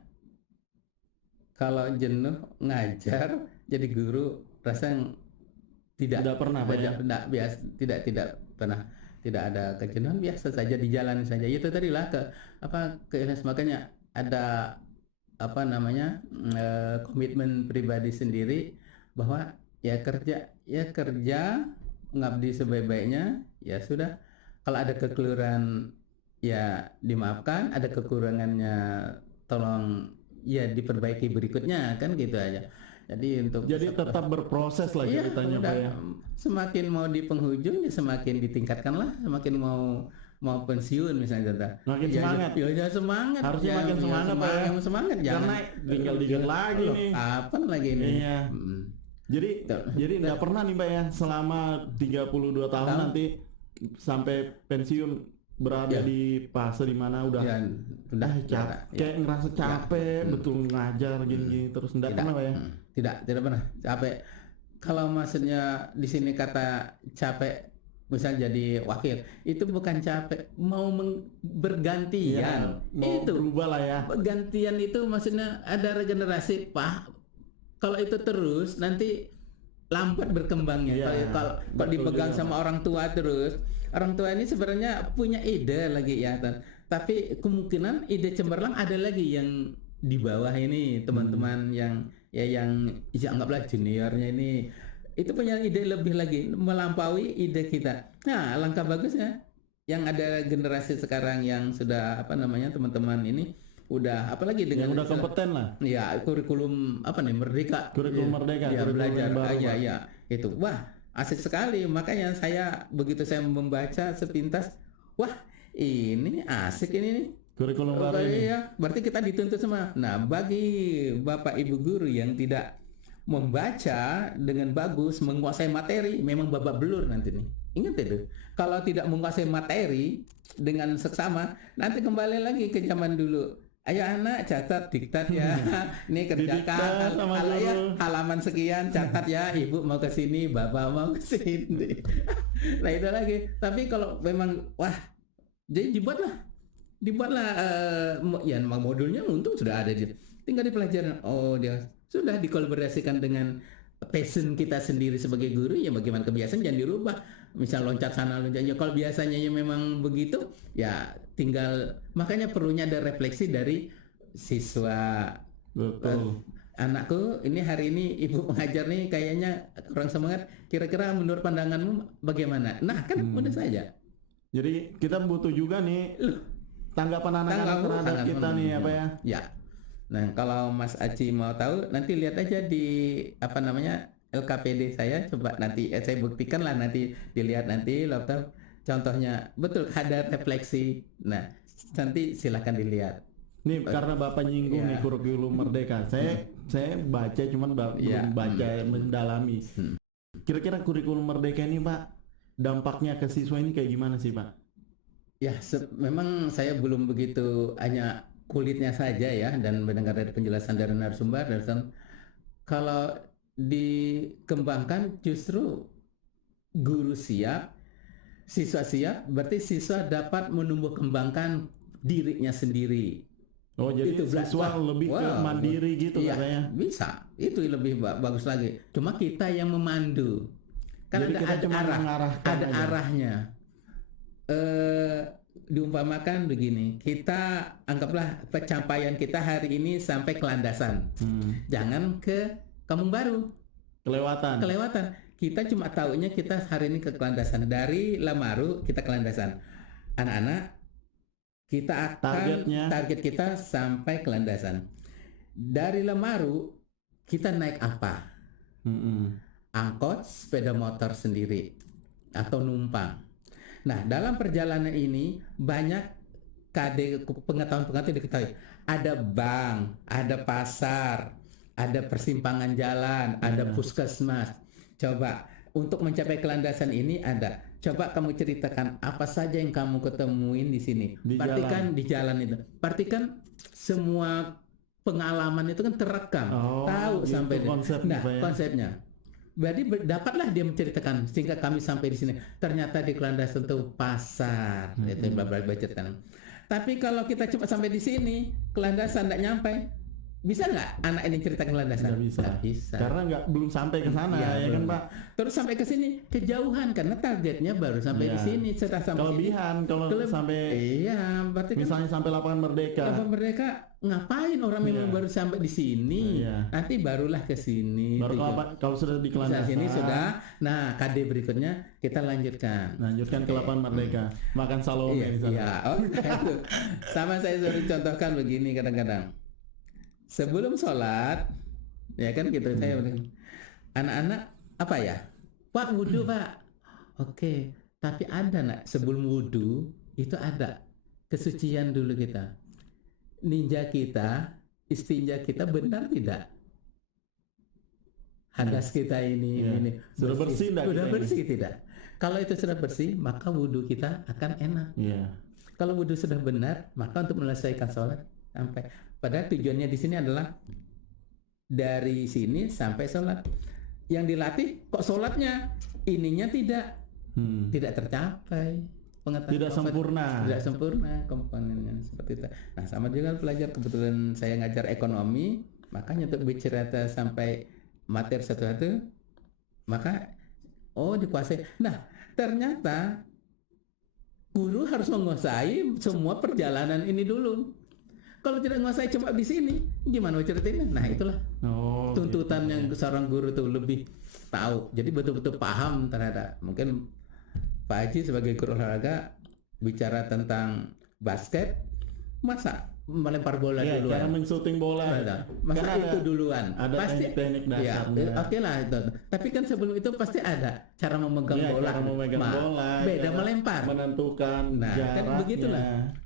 kalau jenuh ngajar jadi guru rasanya tidak pernah Pak ya? Tidak pernah. Tidak ada kejenuhan, biasa saja dijalani saja. Itu tadi lah makanya ada komitmen pribadi sendiri bahwa kerja ngabdi sebaik-baiknya, ya sudah. Kalau ada kekeliruan ya dimaafkan, ada kekurangannya tolong ya diperbaiki berikutnya, kan gitu aja. Jadi tetap berproses lah iya, ceritanya udah, Pak ya. semakin mau di penghujung ya semakin ditingkatkan lah, semakin mau pensiun misalnya contoh. Makin Ya, semangat. ya semangat. Harusnya makin semangat, Pak ya. Yang semangat jangan. Karena tinggal dikit lagi Loh, nih. Kapan lagi nih? Iya. Jadi nggak pernah nih Pak ya selama 32 tahun nanti sampai pensiun berada di fase dimana udah Ya, udah kayak ngerasa capek betul ngajar gini terus enggak pernah Pak ya. Tidak pernah capek. Kalau maksudnya di sini kata capek misalnya jadi wakil, itu bukan capek, mau bergantian. Mau Itu berubah lah ya. gantian itu maksudnya ada regenerasi, Pak. Kalau itu terus nanti lambat berkembangnya. Iya, Kalau betul dipegang juga, sama orang tua terus, orang tua ini sebenarnya punya ide lagi ya, tapi kemungkinan ide cemerlang ada lagi yang di bawah ini teman-teman yang anggaplah juniornya ini itu punya ide lebih lagi melampaui ide kita. Nah, alangkah bagusnya yang ada generasi sekarang yang sudah teman-teman ini udah apalagi dengan Yang udah kompeten lah. ya kurikulum merdeka, Kurikulum merdeka, ya, kurikulum belajar yang baru, Pak. ya itu wah asik sekali. Makanya begitu saya membaca sepintas, wah ini asik ini nih. Kurikulum baru ini. Ya, berarti kita dituntut semua. Nah, bagi Bapak Ibu guru yang tidak membaca dengan bagus, menguasai materi, memang babak belur nanti nih. Ingat itu. Kalau tidak menguasai materi dengan seksama, nanti kembali lagi ke zaman dulu. Ayo anak catat diktat ya. Ini kerjakan halaman sekian catat ya. Ibu mau ke sini, bapak mau ke sini. Nah, itu lagi. Tapi kalau memang jadi dibuatlah ya modulnya untung sudah ada dia. Tinggal dipelajarin. Oh, dia sudah dikolaborasikan dengan passion kita sendiri sebagai guru, ya bagaimana kebiasaan jangan dirubah. Misal loncat sana loncatnya, kalau biasanya ya memang begitu, ya tinggal makanya perlunya ada refleksi dari siswa. Betul. Anakku ini hari ini ibu pengajar nih kayaknya kurang semangat, kira-kira menurut pandanganmu bagaimana? Nah, kan mudah saja. Jadi kita butuh juga nih tanggapan anak-anak terhadap kita nih apa ya? Ya. Nah, kalau Mas Aci mau tahu, nanti lihat aja di LKPD saya, coba nanti saya buktikan lah, nanti dilihat nanti laptop contohnya betul ada refleksi. Nah, nanti silakan dilihat. Nih karena Bapak nyinggung nih kurikulum merdeka. Saya baca cuman belum baca mendalami. Kira-kira kurikulum merdeka ini Pak, dampaknya ke siswa ini kayak gimana sih Pak? Ya, memang saya belum begitu, hanya kulitnya saja ya, dan mendengar dari penjelasan dari narasumber kalau dikembangkan justru guru siap, siswa siap, berarti siswa dapat menumbuh kembangkan dirinya sendiri. Oh, jadi itu siswa lebih ke mandiri gitu katanya. Bisa, itu lebih bagus lagi. Cuma kita yang memandu. Kan ada arahnya. Diumpamakan begini, kita anggaplah pencapaian kita hari ini sampai ke landasan, jangan ke kampung baru, kelewatan. Kita cuma taunya kita hari ini ke landasan, dari Lamaru kita ke landasan. Anak-anak, kita akan target kita sampai ke landasan. Dari Lamaru kita naik apa? Angkot, sepeda motor sendiri, atau numpang. Nah, dalam perjalanan ini banyak pengetahuan diketahui. Ada bank, ada pasar, ada persimpangan jalan, ada puskesmas. Coba untuk mencapai ke landasan ini ada. Coba kamu ceritakan apa saja yang kamu ketemuin di sini. Perhatikan di jalan itu. Perhatikan semua pengalaman itu kan terekam. Tahu gitu sampai konsepnya. Berarti dapatlah dia menceritakan sehingga kami sampai di sini. Ternyata di landasan itu pasar, itu baca kan. Tapi kalau kita cuma sampai di sini, ke landasan tidak nyampe, bisa nggak anak ini cerita ke landasan? Nggak bisa. Nggak bisa. Karena belum sampai ke sana Iya, ya kan belum. Pak. Terus sampai ke sini kejauhan karena targetnya baru sampai di Iya. sini. Setelah sampai sini, Kelebihan kalau sampai iya, berarti kan misalnya sampai lapangan Merdeka. lapangan Merdeka ngapain orang memang Iya. baru sampai di sini. Iya. Nanti barulah ke sini. Baru kalau sudah di Sampai Kelandasan sini sudah. Nah, KD berikutnya kita lanjutkan. lanjutkan ke lapangan Merdeka. Makan Salome Iya, di sana. iya. Oh, itu. Sama saya sering contohkan begini kadang-kadang. Sebelum sholat, ya kan gitu saya bilang, anak-anak apa ya? Pak wudhu Pak. Oke, tapi ada nak sebelum wudhu itu ada kesucian dulu kita. Ninja kita, istinja kita benar tidak? Hadas kita ini, Iya. ini Sudah bersih enggak sudah kita ini? bersih tidak? Kalau itu sudah bersih, maka wudhu kita akan enak. Iya. Kalau wudhu sudah benar, maka untuk menyelesaikan sholat sampai padahal tujuannya di sini adalah dari sini sampai sholat. Yang dilatih kok sholatnya ininya tidak tercapai pengetahuan Tidak sempurna. tidak sempurna komponennya seperti itu. Nah sama juga pelajar, kebetulan saya ngajar ekonomi, makanya untuk bicara sampai materi satu-satu maka dikuasai. Nah ternyata guru harus menguasai semua perjalanan ini dulu. Kalau tidak menguasai cuma di sini, gimana ceritanya? Nah itulah Oh. tuntutan yang seorang guru tuh lebih tahu. Jadi betul-betul paham terhadap. Mungkin Pak Haji sebagai guru olahraga bicara tentang basket, masa melempar bola Iya, duluan? cara men-shooting bola. Masa Kan itu duluan? Ada Pasti teknik ya, dasarnya. oke lah itu. Tapi kan sebelum itu pasti ada cara memegang Iya, bola. cara memegang bola, Beda cara melempar. menentukan Nah, kan jaraknya. begitulah.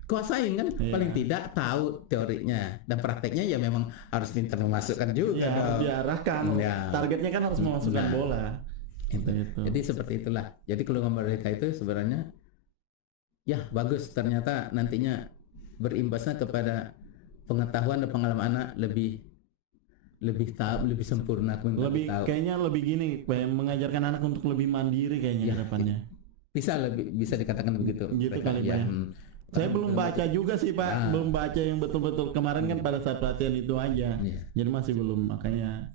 Kuasain kan, Iya. paling tidak tahu teorinya dan prakteknya ya memang harus pintar memasukkan juga. Ya, harus dong. diarahkan. Ya. Targetnya kan harus memasukkan Nah. bola. Itu. Gitu. Jadi seperti itulah. Jadi keluhan mereka itu sebenarnya ya bagus, ternyata nantinya berimbasnya kepada pengetahuan dan pengalaman anak lebih tahu, lebih sempurna, Lebih tahu. kayaknya lebih gini, kayak mengajarkan anak untuk lebih mandiri kayaknya Ya, ke depannya. Bisa dikatakan begitu. Gitu Mereka, kali, Pak, ya. Saya belum baca juga sih Pak, Ah. belum baca yang betul-betul kemarin kan pada saat pelatihan itu aja. Iya. Jadi masih belum, makanya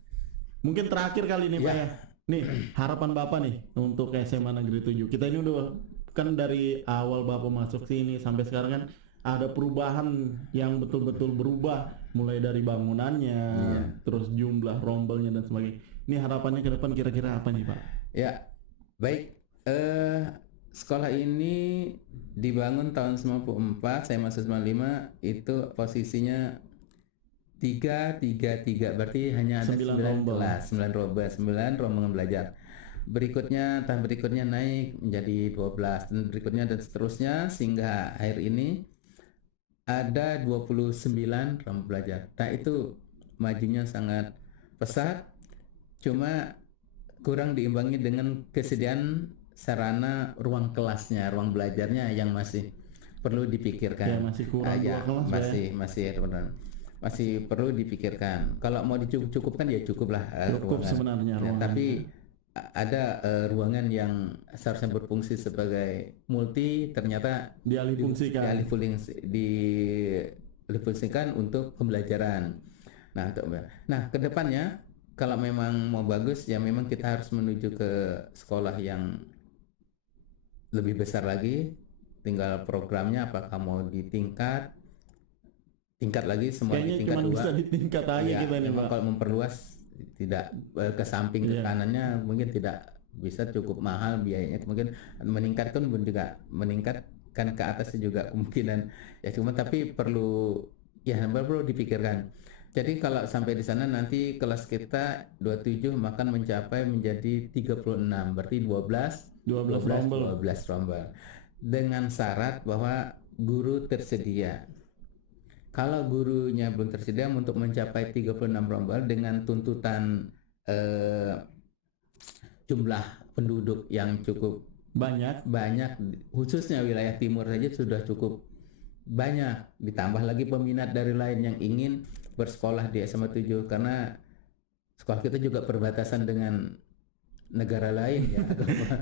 mungkin terakhir kali nih Pak Ya. ya. Nih, harapan Bapak nih untuk SMA Negeri 7. Kita ini udah kan dari awal Bapak masuk sini sampai sekarang kan ada perubahan yang betul-betul berubah, mulai dari bangunannya, Iya. terus jumlah rombelnya dan sebagainya. Ini harapannya ke depan kira-kira apa nih Pak? Ya, baik. Sekolah ini dibangun tahun 94, saya masuk 95, itu posisinya 3 berarti hanya ada 9 9 rombel. kelas, 9 rombel, 9 rombongan belajar. Berikutnya tahun berikutnya naik menjadi 12 dan berikutnya dan seterusnya sehingga akhir ini ada 29 rombongan belajar. Nah itu majunya sangat pesat, cuma kurang diimbangi dengan kesediaan sarana ruang kelasnya, ruang belajarnya yang masih perlu dipikirkan. Ya, masih kurang Ya, dua kelas ya. masih perlu dipikirkan. Kalau mau dicukupkan ya cukuplah Cukup ruangan. sebenarnya Ya, ruangan. tapi ada ruangan yang seharusnya berfungsi sebagai multi ternyata Dialihfungsikan. dialihfungsikan untuk pembelajaran. Nah, ke depannya kalau memang mau bagus ya memang kita harus menuju ke sekolah yang lebih besar lagi. Tinggal programnya apakah mau di tingkat lagi semua Kayaknya di tingkat cuma 2. bisa di tingkat aja Iya, kita nih memang Pak. kalau memperluas tidak ke samping ke Iya. kanannya mungkin tidak bisa, cukup mahal biayanya, mungkin meningkatkan pun juga meningkatkan ke atasnya juga kemungkinan ya, cuma tapi perlu dipikirkan. Jadi kalau sampai di sana nanti kelas kita 27 akan mencapai menjadi 36, berarti 12 rombel. 12 rombel dengan syarat bahwa guru tersedia. Kalau gurunya belum tersedia untuk mencapai 36 rombel dengan tuntutan jumlah penduduk yang cukup Banyak. khususnya wilayah timur saja sudah cukup banyak, ditambah lagi peminat dari lain yang ingin bersekolah di SMA 7 karena sekolah kita juga perbatasan dengan negara lain ya,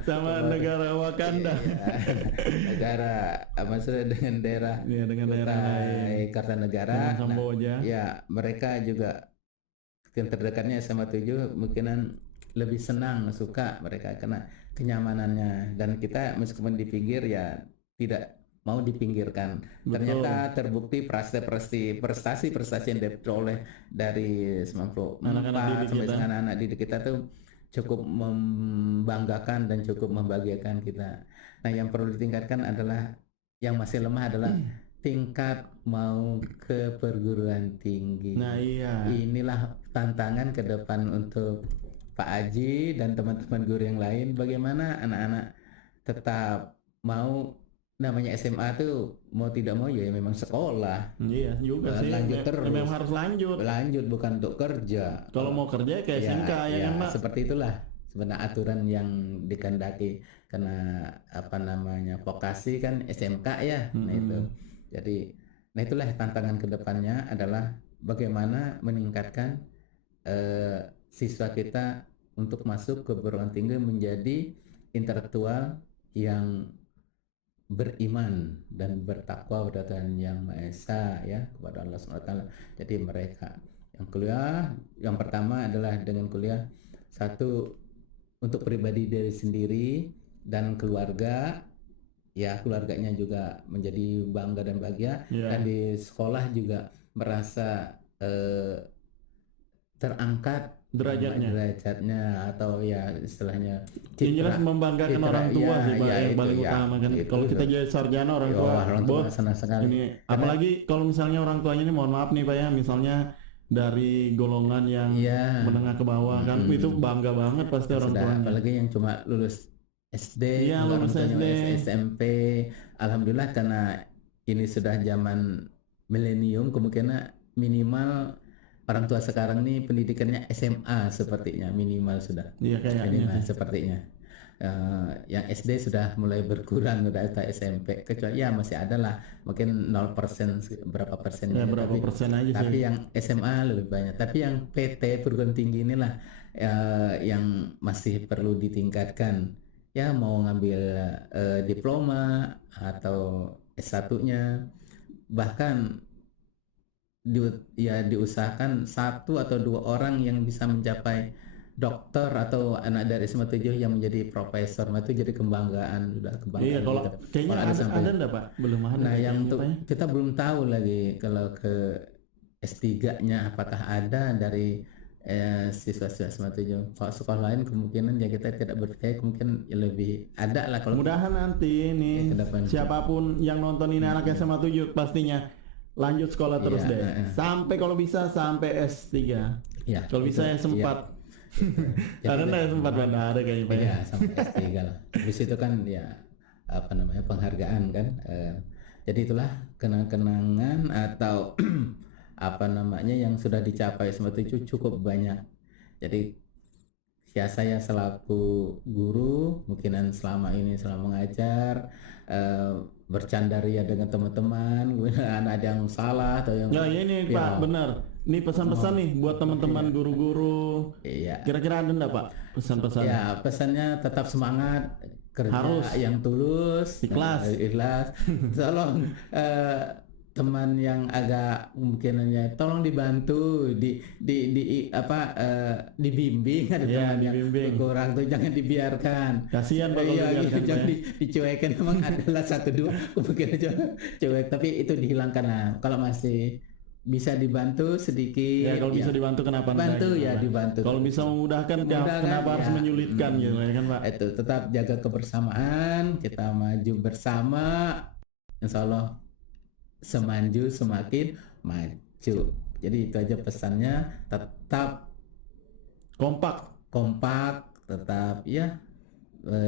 sama negara Wakanda. negara maksudnya dengan daerah Ya, dengan daerah lain. Kutai Kartanegara. Dengan Nah, Samboja. ya mereka juga yang terdekatnya SMA 7 mungkinan lebih senang, suka mereka karena kenyamanannya, dan kita meskipun di pinggir ya tidak mau dipinggirkan. Betul. Ternyata terbukti prestasi yang diperoleh dari 94 Anak-anak didik sampai kita. sekarang anak didik kita tuh cukup membanggakan dan cukup membahagiakan kita. Nah, yang perlu ditingkatkan adalah yang masih lemah adalah tingkat mau ke perguruan tinggi. Nah, iya. Inilah tantangan ke depan untuk Pak Aji dan teman-teman guru yang lain, bagaimana anak-anak tetap mau, namanya SMA tuh mau tidak mau ya memang sekolah. Iya juga sih. Lanjut terus. Memang harus lanjut Bukan untuk kerja. kalau mau kerja kayak SMK ya kan Pak. Seperti itulah sebenarnya aturan yang dikehendaki, karena apa namanya vokasi kan SMK ya. Nah itu jadi, nah itulah tantangan kedepannya adalah bagaimana meningkatkan siswa kita untuk masuk ke perguruan tinggi menjadi intelektual yang beriman dan bertakwa kepada Tuhan Yang Maha Esa, ya, kepada Allah SWT. Jadi mereka yang kuliah, yang pertama adalah dengan kuliah satu untuk pribadi diri sendiri dan keluarga, ya keluarganya juga menjadi bangga dan bahagia, dan di sekolah juga merasa terangkat derajatnya atau ya istilahnya yang jelas membanggakan orang tua sih Pak, yang paling utama kan. Kalau kita jadi sarjana orang tua senang sekali. Ini apalagi kalau misalnya orang tuanya ini, mohon maaf nih Pak ya, misalnya dari golongan yang menengah ke bawah kan, itu bangga banget pasti orang tuanya. Apalagi yang cuma lulus SD, lulus SD, SMP. Alhamdulillah karena ini sudah zaman milenium, kemungkinan minimal orang tua sekarang nih pendidikannya SMA sepertinya, minimal sudah. Iya kayaknya sepertinya. Yang SD sudah mulai berkurang, udah SMP, kecuali ya masih ada lah mungkin 0% berapa persennya, berapa persen aja tapi sih. yang SMA lebih banyak. Tapi yang PT perguruan tinggi inilah yang masih perlu ditingkatkan, ya mau ngambil diploma atau S1-nya, bahkan diusahakan 1 atau 2 orang yang bisa mencapai dokter atau anak dari SMA 7 yang menjadi profesor. Nah, itu jadi kebanggaan, sudah kebanggaan. Iya, kalau gitu. kayaknya ada enggak Pak? Belum ada. Nah, yang untuk kita belum tahu lagi kalau ke S3-nya apakah ada dari siswa-siswa SMA 7. Kalau sekolah lain kemungkinan ya kita tidak berpercaya, kemungkinan ya lebih ada lah. Kalau mudahan nanti nih siapapun yang nonton ini anak SMA 7 pastinya lanjut sekolah terus deh. Sampai kalau bisa sampai S3. Ya, kalau bisa ya sempat. Karena sempat ada kayaknya Pak. Iya, sampai S3 lah. Habis itu kan ya apa namanya penghargaan kan. Jadi itulah kenang-kenangan atau apa namanya yang sudah dicapai SMA 7 cukup banyak. Jadi ya saya selaku guru mungkinan selama mengajar, bercandaria dengan teman-teman, ada yang salah atau yang ini Pak benar. Ini pesan-pesan nih buat teman-teman guru-guru. Iya. Kira-kira ada enggak Pak pesan-pesan? Ya, pesannya tetap semangat, kerja harus yang tulus, ikhlas. Tolong teman yang agak mungkinnya tolong dibantu, dibimbing, ada teman yang kurang tuh jangan dibiarkan. Kasihan Pak kalau dibiarkan. Jangan dicuekin, memang adalah 1-2 kemungkinan cuek, tapi itu dihilangkan lah. Kalau masih bisa dibantu sedikit, ya kalau bisa dibantu kenapa bantu enggak, ya dibantu. Kalau bisa memudahkan kenapa harus menyulitkan gitu ya kan Pak. Itu tetap jaga kebersamaan, kita maju bersama, insya Allah semaju semakin maju. Jadi itu aja pesannya, tetap kompak, tetap ya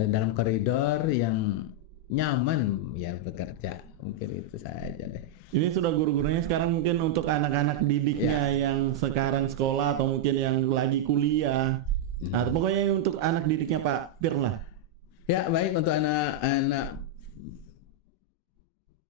dalam koridor yang nyaman ya bekerja. Mungkin itu saja deh. Ini sudah guru-gurunya, sekarang mungkin untuk anak-anak didiknya yang sekarang sekolah atau mungkin yang lagi kuliah. Nah, pokoknya untuk anak didiknya Pak Pir lah. Ya, baik, untuk anak-anak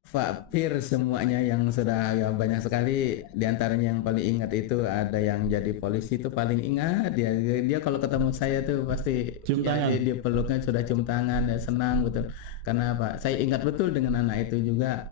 Pak Pir semuanya yang sudah ya banyak sekali, diantaranya yang paling ingat itu ada yang jadi polisi itu paling ingat dia kalau ketemu saya tuh pasti Cium ya, tangan. dia peluknya sudah cium tangan ya senang betul karena apa saya ingat betul dengan anak itu juga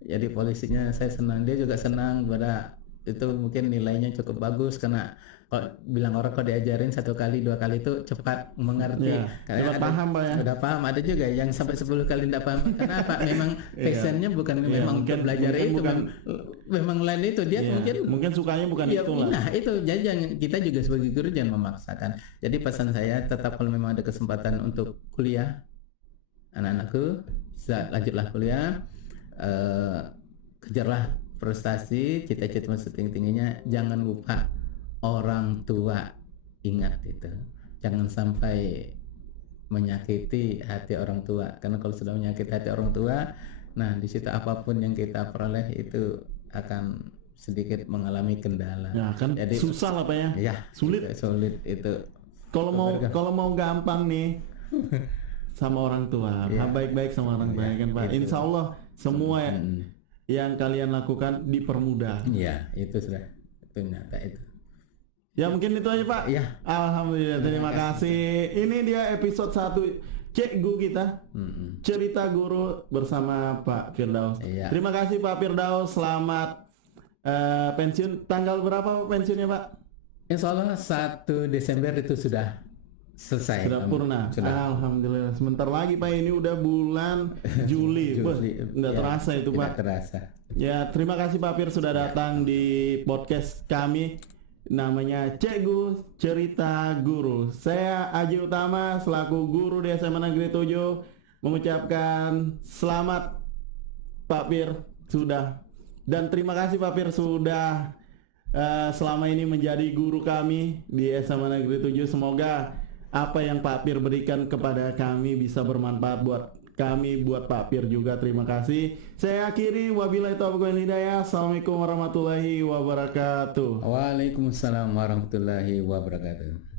jadi polisinya saya senang dia juga senang pada itu mungkin nilainya cukup bagus karena kalau bilang orang kalau diajarin 1 kali 2 kali itu cepat mengerti Ya, karena cepat paham Pak ya. udah paham ada juga yang sampai 10 kali tidak paham kenapa memang passionnya bukan Iya, memang mungkin- untuk belajar mungkin itu bukan. memang lain itu dia Ya, mungkin sukanya bukan iya, itu lah. nah itu jadi kita juga sebagai guru jangan memaksakan jadi pesan saya tetap kalau memang ada kesempatan untuk kuliah anak-anakku lanjutlah kuliah kejarlah prestasi cita-cita setinggi-tingginya jangan lupa orang tua ingat itu jangan sampai menyakiti hati orang tua karena kalau sudah menyakiti hati orang tua nah di situ apapun yang kita peroleh itu akan sedikit mengalami kendala Ya kan jadi susah lah Pak ya. ya Sulit. itu Kalau mau gampang nih sama orang tua, Iya. baik-baik sama orang tua ya kan Pak. Gitu. Insya Allah semua yang kalian lakukan dipermudah. ya itu sudah itu nyata itu Ya mungkin itu aja Pak. ya Alhamdulillah terima kasih. Ini dia episode 1 Cikgu kita. Cerita guru bersama Pak Firdaus. Iya. Terima kasih Pak Firdaus. Selamat pensiun. Tanggal berapa pensiunnya Pak? Insya Allah 1 Desember itu sudah selesai Sudah purna. sudah Alhamdulillah. Sebentar lagi Pak ini udah bulan Juli. Nggak Ya, terasa itu tidak Pak. terasa Ya terima kasih Pak Fir sudah datang di podcast kami. Namanya Cikgu Cerita Guru. Saya Aji Utama selaku guru di SMA Negeri 7 mengucapkan selamat Pak Fir sudah dan terima kasih Pak Fir sudah selama ini menjadi guru kami di SMA Negeri 7. Semoga apa yang Pak Fir berikan kepada kami bisa bermanfaat buat kami, buat Pak Fir juga. Terima kasih. Saya akhiri wabillahi taufiq wal hidayah. Assalamualaikum warahmatullahi wabarakatuh. Waalaikumsalam warahmatullahi wabarakatuh.